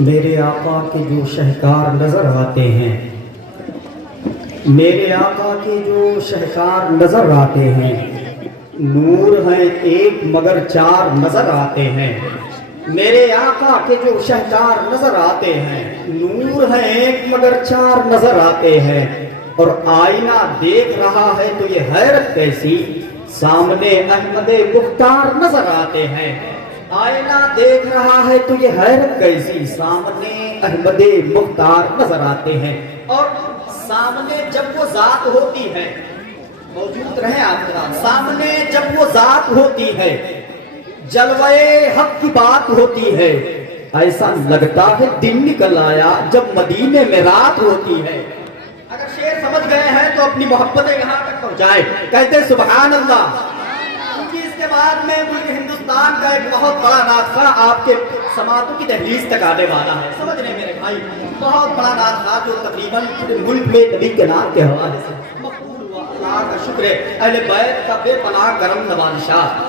میرے آقا کے جو شہکار نظر آتے ہیں، میرے آقا کے جو شہکار نظر آتے ہیں، نور ہیں ایک مگر چار نظر آتے ہیں۔ میرے آقا کے جو شہکار نظر آتے ہیں، نور ہیں ایک مگر چار نظر آتے ہیں۔ اور آئینہ دیکھ رہا ہے تو یہ حیرت کیسی، سامنے احمد مختار نظر آتے ہیں۔ آئینہ دیکھ رہا ہے تو یہ حیرت کیسی، سامنے احمد مختار نظر آتے ہیں۔ اور سامنے جب وہ ذات ہوتی ہے، موجود رہیں آپ کے ساتھ، سامنے جب وہ ذات ہوتی ہے، جلوے حق کی بات ہوتی ہے، ایسا لگتا ہے دن نکل آیا جب مدینے میں رات ہوتی ہے۔ اگر شعر سمجھ گئے ہیں تو اپنی محبتیں یہاں تک پہنچائے، کہتے سبحان اللہ۔ کیونکہ اس کے بعد میں ملک ہندوستان کا ایک بہت بڑا ناطخہ آپ کے سماعتوں کی دہلیز تک آنے والا ہے، سمجھ رہے میرے بھائی، بہت بڑا ناطخہ جو تقریباً پورے ملک میں نبی کے نام کے حوالے سے مقبول ہوا۔ اللہ کا شکر ہے، اہل بیت کا بے پناہ کرم نوازشات۔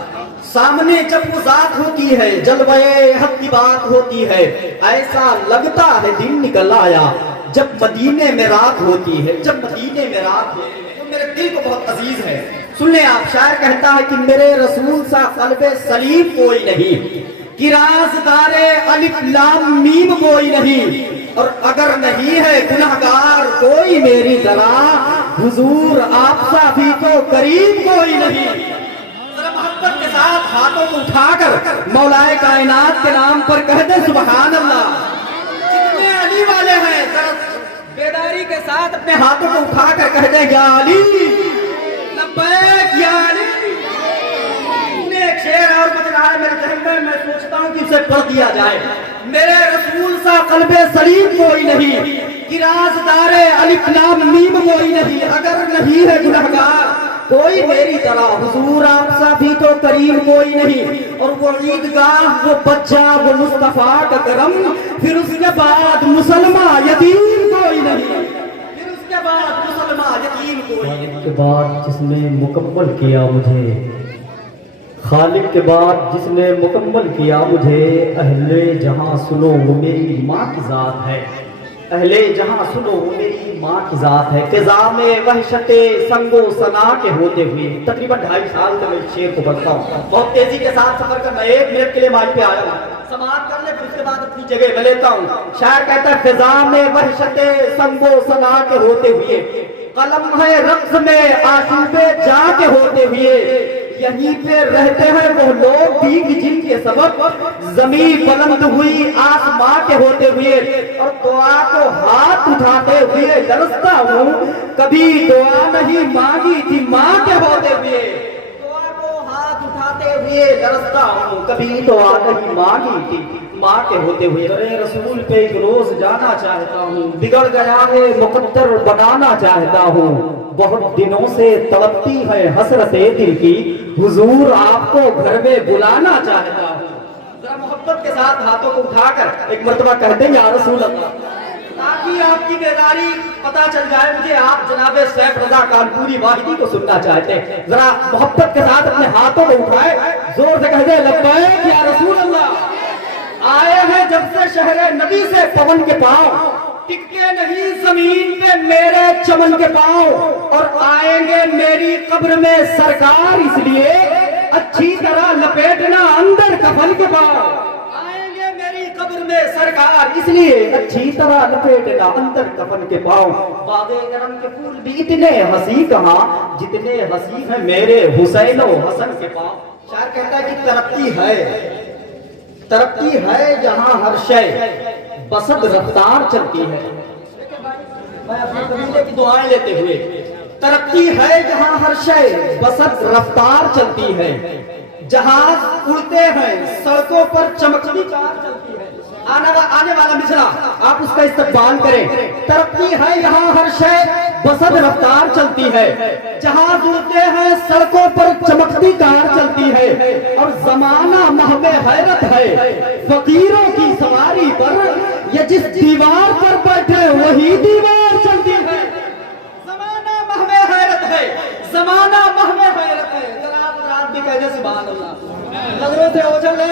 سامنے جب وہ ذات ہوتی ہے، جلوے حق کی بات ہوتی ہے، ایسا لگتا ہے دن نکل آیا جب مدینے میں رات ہوتی ہے، جب مدینے میں رات ہوتی ہے۔ تو میرے دل کو بہت عزیز ہے، سن لیں آپ، شاعر کہتا ہے کہ میرے رسول سا قلب سلیم کوئی نہیں، کہ رازدار الف لام میم کوئی نہیں، اور اگر نہیں ہے گنہگار کوئی میری طرح، حضور آپ سا بھی تو کریم کوئی نہیں۔ محبت کے ساتھ ہاتھوں کو اٹھا کر مولا کائنات کے نام پر کہہ دیں سبحان اللہ۔ جتنے علی والے ہیں ذرا بیداری کے ساتھ اپنے ہاتھوں کو اٹھا کر کہہ دیں یا علی لبیک یا علی۔ انہیں ایک شعر اور بج رہا ہے میرے ذہن میں سوچتا ہوں کہ اسے پڑھ دیا جائے۔ میرے رسول سا قلب سلیم کوئی نہیں، کہ رازدار الف لام میم کوئی نہیں، اگر نہیں ہے گنہگار کوئی میری طرح، حضور آپ سا بھی تو کریم کوئی نہیں۔ اور وہ عیدگاہ، وہ بچہ، وہ مصطفیٰ کا کرم، پھر اس کے بعد مسلمان یتیم کوئی نہیں، پھر اس کے بعد مسلمان یتیم کوئی نہیں۔ خالق کے بعد جس نے مکمل کیا مجھے، خالق کے بعد جس نے مکمل کیا مجھے، اہل جہاں سنو وہ میری ماں کی ذات ہے، اہل جہاں سنو وہ میری ماں کی ذات ہے۔ فضا میں وحشت سنگ و سنا کے ہوتے ہوئے، تقریباً 2.5 سال سے میں اس شعر کو پڑھتا ہوں، بہت تیزی کے ساتھ سفر کرنا، 1 منٹ کے لیے مائک پہ آیا ہوں، سماعت کر لے پھر اس کے بعد اپنی جگہ میں لیتا ہوں۔ شاعر کہتا ہے فضا میں وحشت سنگ و سنا کے ہوتے ہوئے، قلم ہے رقص میں آشوب جا کے ہوتے ہوئے، یہیں پہ رہتے ہیں وہ لوگ بھی جن کے سبب زمین بلند ہوئی آسماں کے ہوتے ہوئے، اور دعا کو ہاتھ اٹھاتے ہوئے لرزتا ہوں، کبھی دعا نہیں مانگی تھی ماں کے ہوتے ہوئے، دعا کو ہاتھ اٹھاتے ہوئے لرزتا ہوں، کبھی دعا نہیں مانگی تھی ماں کے ہوتے ہوئے۔ میرے رسول پہ ایک روز جانا چاہتا ہوں، بگڑ گیا ہے مقدر بنانا چاہتا ہوں، بہت دنوں سے تڑپتی ہے حسرت دل کی، حضور آپ کو گھر میں بلانا چاہتا ہوں۔ ذرا محبت کے ساتھ ہاتھوں کو اٹھا کر ایک مرتبہ کہہ دیں یا رسول اللہ، تاکہ آپ کی بیداری پتا چل جائے مجھے آپ جناب سیف رضا کانپوری واحدی کو سننا چاہتے ہیں۔ ذرا محبت کے ساتھ اپنے ہاتھوں کو اٹھائے، زور سے کہہ دیں لبیک یا رسول اللہ۔ آئے ہیں جب سے شہر نبی سے پون کے پاؤں، ٹکتے نہیں زمین پہ میرے چمن کے پاؤں، اور آئیں گے میری قبر میں سرکار اس لیے اچھی طرح لپیٹنا اندر کفن کے پاؤں، آئیں گے میری قبر میں سرکار اس لیے اچھی طرح لپیٹنا اندر کفن کے پاؤں۔ باغ کرم کے پھول بھی اتنے ہنسی کہاں جتنے ہنسی ہیں میرے حسین و حسن کے پاؤں۔ شاعر کہتا ہے کہ ترقی ہے، ترقی ہے جہاں ہر شے بسد رفتار چلتی ہے۔ میں اپنے قبیلے کی دعائیں لیتے ہوئے، ترقی ہے جہاں ہر شے بسد رفتار چلتی ہے، جہاز اڑتے ہیں سڑکوں پر چمکتی کار چلتی ہے۔ آنے والا مصرع آپ اس کا استقبال کریں۔ ترقی ہے یہاں ہر شے بسد رفتار چلتی ہے، جہاز اڑتے ہیں سڑکوں پر چمکتی کار چلتی ہے، اور زمانہ محو حیرت ہے فقیروں کی سواری پر، یہ جس دیوار پر بیٹھے وہی دیوار چلتی ہے۔ زمانہ محو حیرت ہے، زمانہ محو حیرت ہے۔ ذرا آپ رات بھی کہہ دیں سبحان اللہ، نظروں سے اوجھل ہے